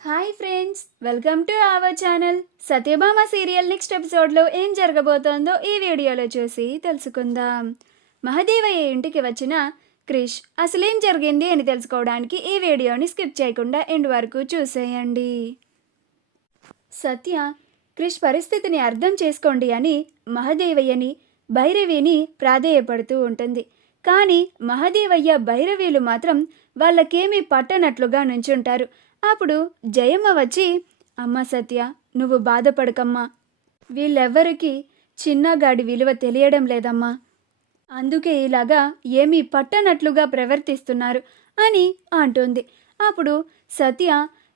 Hi friends, welcome to our channel. Satyabhama serial next ఎపిసోడ్లో ఏం జరగబోతోందో ఈ వీడియోలో చూసి తెలుసుకుందాం. మహదేవయ్య ఇంటికి వచ్చిన క్రిష్ అసలేం జరిగింది అని తెలుసుకోవడానికి ఈ వీడియోని స్కిప్ చేయకుండా ఎండ్ వరకు చూసేయండి. సత్య క్రిష్ పరిస్థితిని అర్థం చేసుకోండి అని మహదేవయ్యని భైరవిని ప్రాధేయపడుతూ ఉంటుంది. కానీ మహదేవయ్య భైరవీలు మాత్రం వాళ్ళకేమీ పట్టనట్లుగా నుంచుంటారు. అప్పుడు జయమ్మ వచ్చి, అమ్మ సత్య, నువ్వు బాధపడకమ్మా, వీళ్ళెవ్వరికీ చిన్నగాడి విలువ తెలియడం లేదమ్మా, అందుకే ఇలాగా ఏమీ పట్టనట్లుగా ప్రవర్తిస్తున్నారు అని అంటుంది. అప్పుడు సత్య,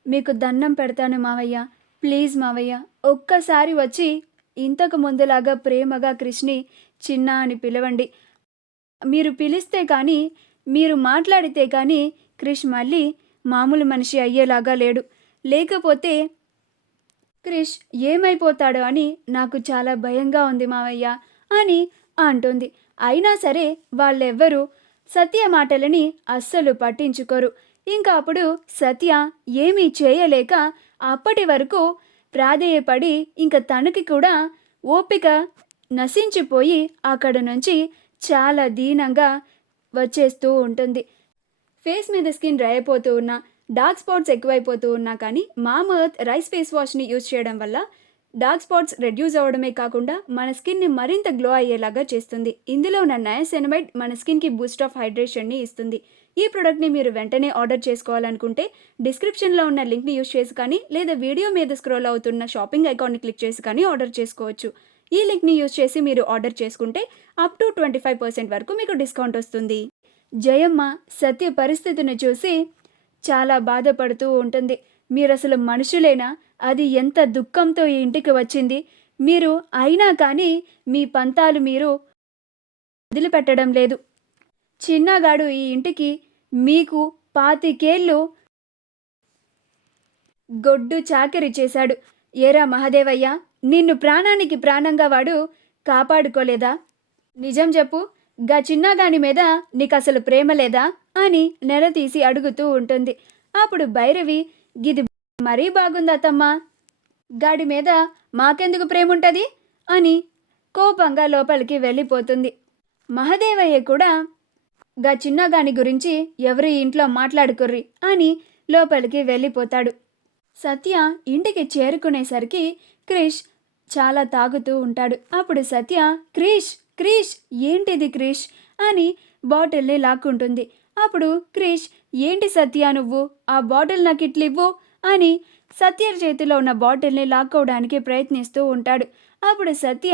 మీకు దండం పెడతాను మావయ్య, ప్లీజ్ మావయ్య, ఒక్కసారి వచ్చి ఇంతకు ముందులాగా ప్రేమగా కృష్ణి చిన్న అని పిలవండి. మీరు పిలిస్తే కానీ, మీరు మాట్లాడితే కానీ క్రిష్ మళ్ళీ మామూలు మనిషి అయ్యేలాగా లేడు. లేకపోతే క్రిష్ ఏమైపోతాడో అని నాకు చాలా భయంగా ఉంది మావయ్య అని అంటుంది. అయినా సరే వాళ్ళెవ్వరూ సత్య మాటలని అస్సలు పట్టించుకోరు. ఇంకా అప్పుడు సత్య ఏమీ చేయలేక అప్పటి వరకు ప్రాధేయపడి ఇంక తనకి కూడా ఓపిక నశించిపోయి అక్కడ నుంచి చాలా దీనంగా వచ్చేస్తూ ఉంటుంది. ఫేస్ మీద స్కిన్ డ్రై అయిపోతూ ఉన్నా, డార్క్ స్పాట్స్ ఎక్కువైపోతూ ఉన్నా కానీ మామర్త్ రైస్ ఫేస్ వాష్ని యూజ్ చేయడం వల్ల డార్క్ స్పాట్స్ రెడ్యూస్ అవ్వడమే కాకుండా మన స్కిన్ని మరింత గ్లో అయ్యేలాగా చేస్తుంది. ఇందులో ఉన్న నయాసినమైడ్ మన స్కిన్కి బూస్ట్ ఆఫ్ హైడ్రేషన్ని ఇస్తుంది. ఈ ప్రోడక్ట్ని మీరు వెంటనే ఆర్డర్ చేసుకోవాలనుకుంటే డిస్క్రిప్షన్లో ఉన్న లింక్ని యూజ్ చేసి కానీ, లేదా వీడియో మీద స్క్రోల్ అవుతున్న షాపింగ్ ఐకాన్ని క్లిక్ చేసి కానీ ఆర్డర్ చేసుకోవచ్చు. ఈ లింక్ని యూజ్ చేసి మీరు ఆర్డర్ చేసుకుంటే అప్ టు 25% వరకు మీకు డిస్కౌంట్ వస్తుంది. జయమ్మ సత్య పరిస్థితిని చూసి చాలా బాధపడుతూ ఉంటుంది. మీరు అసలు మనుషులేనా? అది ఎంత దుఃఖంతో ఈ ఇంటికి వచ్చింది. మీరు అయినా కానీ మీ పంతాలు మీరు వదిలిపెట్టడం లేదు. చిన్నగాడు ఈ ఇంటికి మీకు 25 ఏళ్ళు గొడ్డు చాకరీ చేశాడు. ఏరా మహదేవయ్య, నిన్ను ప్రాణానికి ప్రాణంగా వాడు కాపాడుకోలేదా? నిజం చెప్పు, గా చిన్నగాని మీద నీకు అసలు ప్రేమ లేదా అని నెలతీసి అడుగుతూ ఉంటుంది. అప్పుడు భైరవి, గిది మరీ బాగుందత్తమ్మా, గాడి మీద మాకెందుకు ప్రేమ ఉంటుంది అని కోపంగా లోపలికి వెళ్ళిపోతుంది. మహదేవయ్య కూడా గా చిన్నగాని గురించి ఎవరు ఇంట్లో మాట్లాడుకుర్రి అని లోపలికి వెళ్ళిపోతాడు. సత్య ఇంటికి చేరుకునేసరికి క్రిష్ చాలా తాగుతూ ఉంటాడు. అప్పుడు సత్య, క్రిష్ క్రిష్ ఏంటిది క్రిష్ అని బాటిల్ని లాక్కుంటుంది. అప్పుడు క్రిష్, ఏంటి సత్య నువ్వు, ఆ బాటిల్ నాకు ఇట్లివ్వు అని సత్య చేతిలో ఉన్న బాటిల్ని లాక్కోవడానికి ప్రయత్నిస్తూ ఉంటాడు. అప్పుడు సత్య,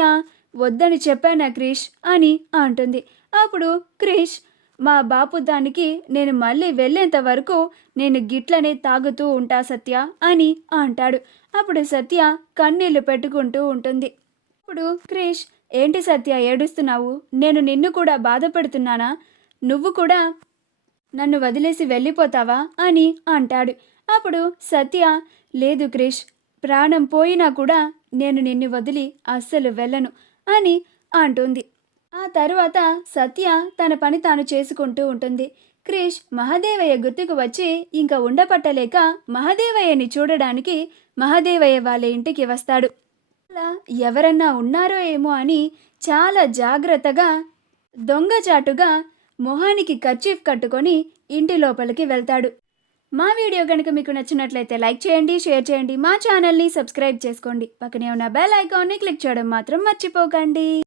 వద్దని చెప్పానా క్రిష్ అని అంటుంది. అప్పుడు క్రిష్, మా బాపు దానికి నేను మళ్ళీ వెళ్ళేంత వరకు నేను గిట్లనే తాగుతూ ఉంటా సత్య అని అంటాడు. అప్పుడు సత్య కన్నీళ్లు పెట్టుకుంటూ ఉంటుంది. అప్పుడు క్రిష్, ఏంటి సత్య ఏడుస్తున్నావు? నేను నిన్ను కూడా బాధపడుతున్నానా? నువ్వు కూడా నన్ను వదిలేసి వెళ్ళిపోతావా అని అంటాడు. అప్పుడు సత్య, లేదు క్రిష్, ప్రాణం పోయినా కూడా నేను నిన్ను వదిలి అస్సలు వెళ్ళను అని అంటుంది. ఆ తరువాత సత్య తన పని తాను చేసుకుంటూ ఉంటుంది. క్రిష్ మహదేవయ్య గుర్తుకు వచ్చి ఇంకా ఉండపట్టలేక మహదేవయ్యని చూడడానికి మహదేవయ్య వాళ్ళ ఇంటికి వస్తాడు. అలా ఎవరన్నా ఉన్నారో ఏమో అని చాలా జాగ్రత్తగా దొంగచాటుగా మొహానికి కర్చీఫ్ కట్టుకొని ఇంటి లోపలికి వెళ్తాడు. మా వీడియో కనుక మీకు నచ్చినట్లయితే లైక్ చేయండి, షేర్ చేయండి, మా ఛానల్ని సబ్స్క్రైబ్ చేసుకోండి. పక్కనే ఉన్న బెల్ ఐకాన్ని క్లిక్ చేయడం మాత్రం మర్చిపోకండి.